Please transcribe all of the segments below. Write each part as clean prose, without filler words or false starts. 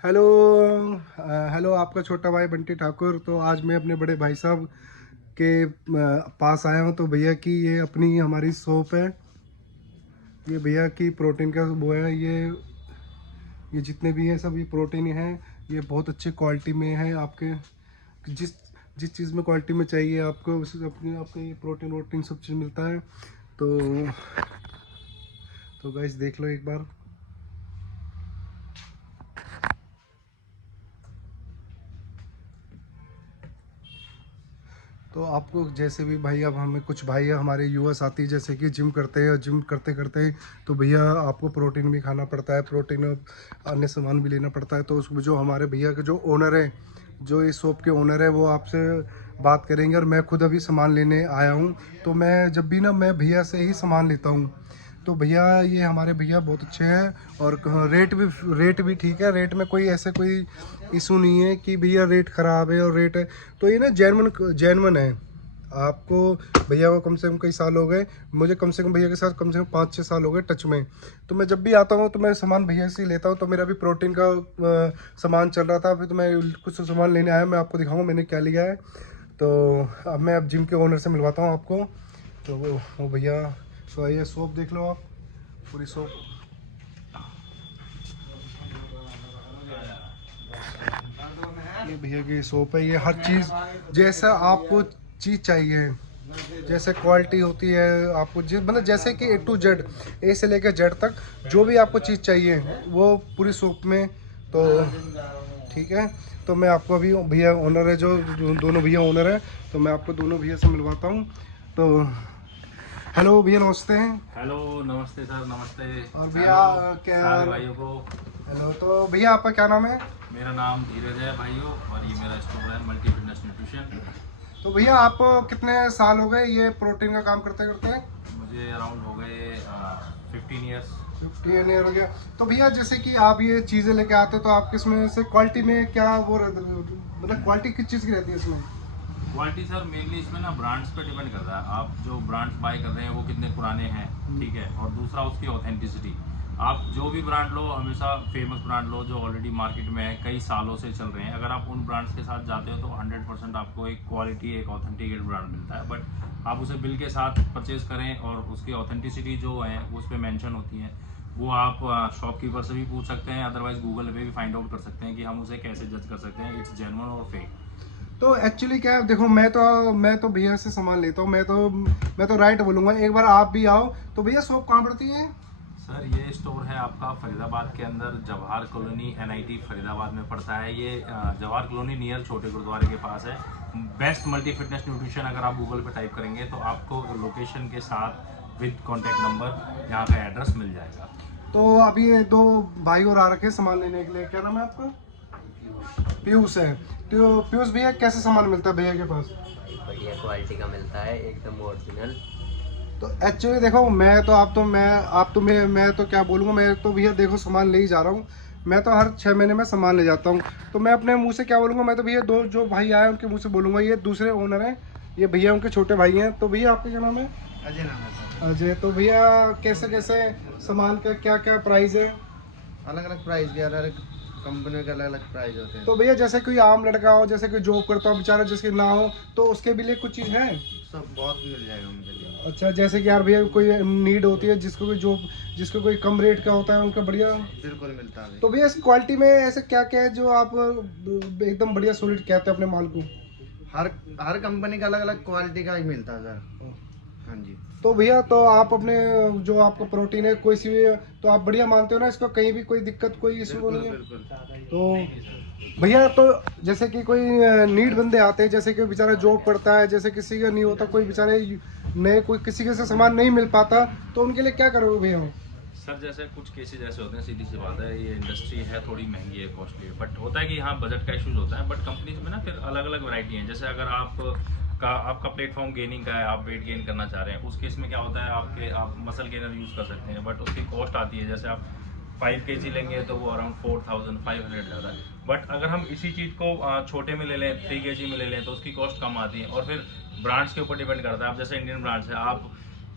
Hello. Hello, आपका छोटा भाई बंटी ठाकुर। तो आज मैं अपने बड़े भाई साहब के पास आया हूँ। तो भैया की ये अपनी हमारी शॉप है। ये भैया की प्रोटीन का वो है। ये जितने भी हैं सब ये प्रोटीन है। ये बहुत अच्छी क्वालिटी में है। आपके जिस जिस चीज़ में क्वालिटी में चाहिए आपको उस अपने आपको ये प्रोटीन वोटीन सब चीज़ मिलता है। तो गाइस देख लो एक बार। तो आपको जैसे भी भाई, अब हमें कुछ भाई हमारे युवा साथी जैसे कि जिम करते हैं और जिम करते करते तो भैया आपको प्रोटीन भी खाना पड़ता है, प्रोटीन और अन्य सामान भी लेना पड़ता है। तो उसमें जो हमारे भैया के जो ओनर है, जो इस शॉप के ओनर है, वो आपसे बात करेंगे। और मैं खुद अभी सामान लेने आया हूँ। तो मैं जब भी ना मैं भैया से ही सामान लेता हूँ। तो भैया ये हमारे भैया बहुत अच्छे हैं और रेट भी ठीक है। रेट में कोई ऐसे कोई इशू नहीं है कि भैया रेट ख़राब है और रेट है। तो ये ना जैनवन है। आपको भैया को कम से कम कई साल हो गए। मुझे कम से कम भैया के साथ कम से कम 5-6 साल हो गए टच में। तो मैं जब भी आता हूँ तो मैं सामान भैया से ही लेता हूँ। तो मेरा भी प्रोटीन का सामान चल रहा था अभी। तो मैं कुछ सामान लेने आया, मैं आपको दिखाऊंगा मैंने क्या लिया है। तो अब मैं जिम के ओनर से मिलवाता हूँ आपको। तो वो भैया, तो ये शॉप देख लो आप, पूरी शॉप। ये भैया की शॉप है। ये हर चीज़ जैसा आपको चीज़ चाहिए, जैसे क्वालिटी होती है आपको मतलब जैसे कि A to Z, ए से लेकर जेड तक जो भी आपको चीज़ चाहिए वो पूरी शॉप में। तो ठीक है। तो मैं आपको अभी भैया ओनर है, जो दोनों भैया ओनर है, तो मैं आपको दोनों भैया से मिलवाता हूँ। तो हेलो भैया, नमस्ते हैं। हेलो, नमस्ते सर, नमस्ते। और भैया क्या, सारे भाइयों को। हेलो। तो भैया आपका क्या नाम है? मेरा नाम धीरज है भाइयों, और ये मेरा स्टोर है मल्टी फिटनेस न्यूट्रिशन। तो भैया आप कितने साल हो गए ये प्रोटीन का काम करते करते? मुझे अराउंड हो गए 15 ईयर्स। 15 ईयर हो गया। तो भैया जैसे कि आप ये चीज़ें लेके आते हो तो आप किसमें से क्वालिटी में क्या वो मतलब क्वालिटी किस चीज़ की रहती है इसमें? क्वालिटी सर मेनली इसमें ना ब्रांड्स पे डिपेंड करता है। आप जो ब्रांड्स बाय कर रहे हैं वो कितने पुराने हैं, ठीक है, और दूसरा उसकी ऑथेंटिसिटी। आप जो भी ब्रांड लो, हमेशा फेमस ब्रांड लो जो ऑलरेडी मार्केट में है, कई सालों से चल रहे हैं। अगर आप उन ब्रांड्स के साथ जाते हो तो 100% आपको एक क्वालिटी, एक ऑथेंटिकेट ब्रांड मिलता है। बट आप उसे बिल के साथ परचेज करें और उसकी ऑथेंटिसिटी जो है उस पर मैंशन होती है, वो आप शॉपकीपर से भी पूछ सकते हैं। अदरवाइज गूगल पे भी फाइंड आउट कर सकते हैं कि हम उसे कैसे जज कर सकते हैं इट्स जेन्युइन और फेक। तो एक्चुअली क्या है, देखो मैं तो भैया से सामान लेता हूँ। मैं तो राइट बोलूँगा। एक बार आप भी आओ। तो भैया शॉप कहाँ पड़ती है? सर ये स्टोर है आपका फरीदाबाद के अंदर, जवाहर कॉलोनी, NIT फरीदाबाद में पड़ता है ये। जवाहर कॉलोनी नियर छोटे गुरुद्वारे के पास है। बेस्ट मल्टी फिटनेस न्यूट्रिशन अगर आप गूगल पे टाइप करेंगे तो आपको लोकेशन के साथ विद कॉन्टैक्ट नंबर यहाँ का एड्रेस मिल जाएगा। तो अभी ये दो भाई और आ रखे हैं सामान लेने के लिए। क्या नाम है आपका? पीयूष है। तो पीयूष भैया कैसे सामान मिलता है भैया के पास? बढ़िया क्वालिटी का मिलता है, एकदम ओरिजिनल। तो एक्चुअली देखो, मैं तो क्या बोलूँगा। मैं तो भैया देखो सामान ले ही जा रहा हूँ। मैं तो हर 6 महीने में सामान ले जाता हूँ। तो मैं अपने मुंह से क्या बोलूँगा, मैं तो भैया दो जो भाई आए उनके मुंह से बोलूँगा। ये दूसरे ओनर हैं, ये भैया उनके छोटे भाई हैं। तो भैया आपका क्या नाम है? अजय नाम है सर। अजय। तो भैया कैसे कैसे सामान का क्या क्या प्राइस है? अलग अलग प्राइस के, अलग अलग कंपनी के अलग अलग प्राइस होते हैं। तो भैया जैसे कोई आम लड़का हो, जैसे कोई जॉब करता हो बेचारा, जिसके ना हो, तो उसके भी लिए कुछ चीज़ है? सब बहुत मिल जाएगा उनके लिए। अच्छा, जैसे कि यार भैया कोई नीड होती है, जिसको कोई कम रेट का होता है, उनका बढ़िया। बिल्कुल मिलता है। तो भैया इस क्वालिटी में ऐसे क्या क्या है जो आप एकदम बढ़िया सॉलिड कहते हैं अपने माल को? हर हर कंपनी का अलग अलग क्वालिटी का ही मिलता है सर। हाँ जी। तो भैया तो आप अपने जो आपका प्रोटीन है कोई सी भी, तो आप बढ़िया मानते हो ना इसको? कहीं भी कोई दिक्कत कोई इशू बिल्कुल नहीं है? बिल्कुल। तो भैया तो जैसे कि कोई नीड बंदे आते हैं, जैसे कि बेचारा जॉब करता है, जैसे किसी का नहीं होता, कोई बेचारे नए कोई किसी के से सामान नहीं मिल पाता, तो उनके लिए क्या करोगे भैया? सर जैसे कुछ केसेस ऐसे होते हैं, सीधी सी बात है, ये इंडस्ट्री है थोड़ी महंगी है, कॉस्टली है, बट होता है कि हाँ बजट का इशूज होता है। बट कंपनीज में ना फिर अलग अलग वैरायटी है। जैसे अगर आपका प्लेटफॉर्म गेनिंग का है, आप वेट गेन करना चाह रहे हैं, उस केस में क्या होता है, आप मसल गेनर यूज़ कर सकते हैं, बट उसकी कॉस्ट आती है। जैसे आप 5 kg लेंगे तो वो अराउंड 4500 ज़्यादा है। बट अगर हम इसी चीज़ को छोटे में ले लें, 3 kg में ले लें, तो उसकी कॉस्ट कम आती है। और फिर ब्रांड्स के ऊपर डिपेंड करता है। आप जैसे इंडियन ब्रांड्स है, आप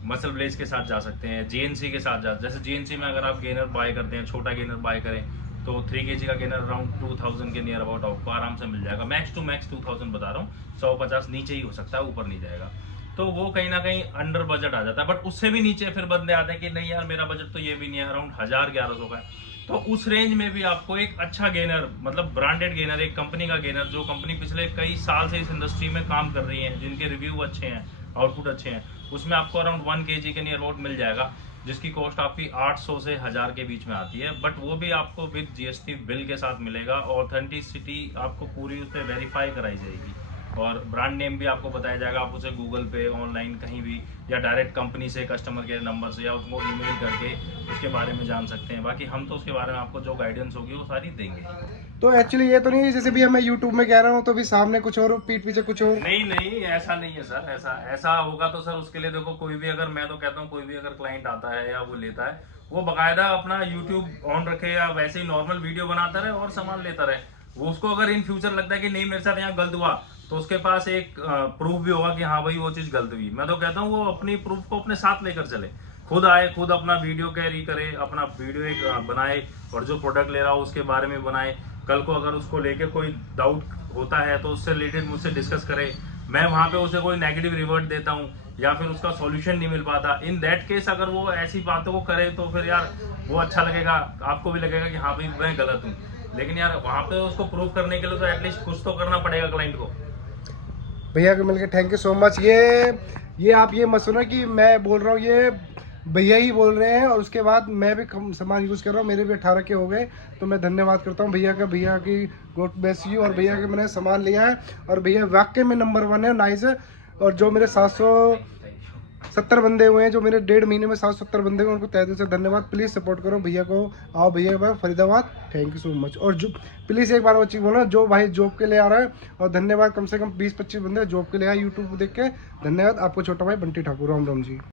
मसल ब्लेज के साथ जा सकते हैं, GNC के साथ जैसे GNC में अगर आप गेनर बाय करते हैं, छोटा गेनर बाय करें तो 3 kg का गेनर अराउंड 2000 के नियर अबाउट आपको आराम से मिल जाएगा। मैक्स टू मैक्स 2000 बता रहा हूँ, 150 नीचे ही हो सकता है, ऊपर नहीं जाएगा। तो वो कहीं ना कहीं अंडर बजट आ जाता है। बट उससे भी नीचे फिर बंदे आते हैं कि नहीं यार मेरा बजट तो ये भी नहीं है, अराउंड 1000-1100 का है। तो उस रेंज में भी आपको एक अच्छा गेनर, मतलब ब्रांडेड गेनर, एक कंपनी का गेनर, जो कंपनी पिछले कई साल से इस इंडस्ट्री में काम कर रही है, जिनके रिव्यू अच्छे हैं, आउटपुट अच्छे हैं, उसमें आपको अराउंड 1 kg के नियर अबाउट मिल जाएगा, जिसकी कॉस्ट आपकी 800 से 1000 के बीच में आती है। बट वो भी आपको विद GST बिल के साथ मिलेगा। ऑथेंटिसिटी आपको पूरी उस पर वेरीफाई कराई जाएगी और ब्रांड नेम भी आपको बताया जाएगा। आप उसे गूगल पे, ऑनलाइन कहीं भी, या डायरेक्ट कंपनी से कस्टमर केयर नंबर से, या उसको ईमेल करके उसके बारे में जान सकते हैं। बाकी हम तो उसके बारे में आपको जो गाइडेंस होगी वो सारी देंगे। तो एक्चुअली ये तो नहीं है जैसे भी मैं यूट्यूब में कह रहा हूँ तो भी सामने कुछ और पीठ पीछे कुछ और। नहीं ऐसा नहीं है सर। ऐसा होगा तो सर उसके लिए देखो, कोई भी अगर, मैं तो कहता हूँ कोई भी अगर क्लाइंट आता है या वो लेता है, वो बकायदा अपना यूट्यूब ऑन रखे या वैसे ही नॉर्मल वीडियो बनाता रहे और सामान लेता रहे। वो उसको अगर इन फ्यूचर लगता है कि नहीं मेरे साथ यहाँ गलत हुआ, तो उसके पास एक प्रूफ भी होगा कि हाँ भाई वो चीज गलत हुई। मैं तो कहता हूँ वो अपनी प्रूफ को अपने साथ लेकर चले, खुद आए, खुद अपना वीडियो कैरी करे, अपना वीडियो एक बनाए, और जो प्रोडक्ट ले रहा हो उसके बारे में बनाए। कल को अगर उसको लेके कोई डाउट होता है तो उससे रिलेटेड मुझसे डिस्कस करे। मैं वहाँ पे उसे कोई नेगेटिव रिवर्ट देता हूँ या फिर उसका सॉल्यूशन नहीं मिल पाता, इन दैट केस अगर वो ऐसी बातों को करे तो फिर यार वो अच्छा लगेगा, आपको भी लगेगा कि हाँ भाई मैं गलत हूँ। लेकिन यार वहाँ पे उसको प्रूव करने के लिए तो एटलीस्ट कुछ तो करना पड़ेगा क्लाइंट को। भैया को मिलकर थैंक यू सो मच। ये आप ये मत सुनो कि मैं बोल रहा हूँ, ये भैया ही बोल रहे हैं, और उसके बाद मैं भी कम सामान यूज़ कर रहा हूँ, मेरे भी 18 के हो गए। तो मैं धन्यवाद करता हूँ भैया का, भैया की गॉड ब्लेस यू। और भैया के मैंने सामान लिया है और भैया वाकई में नंबर 1 है, नाइस है। और जो मेरे 770 बंदे हुए हैं, जो मेरे 1.5 महीने में 770 बंदे हुए, उनको तहे दिल से धन्यवाद। प्लीज़ सपोर्ट करो भैया को, आओ भैया भाई Faridabad, thank you so much. और जो प्लीज़ एक बार वो चीज़ बोलो, जो भाई जॉब के लिए आ रहा है, और धन्यवाद, कम से कम 20-25 बंदे जॉब के लिए आए यूट्यूब को देख के, धन्यवाद। आपको छोटा भाई बंटी ठाकुर, राम राम जी।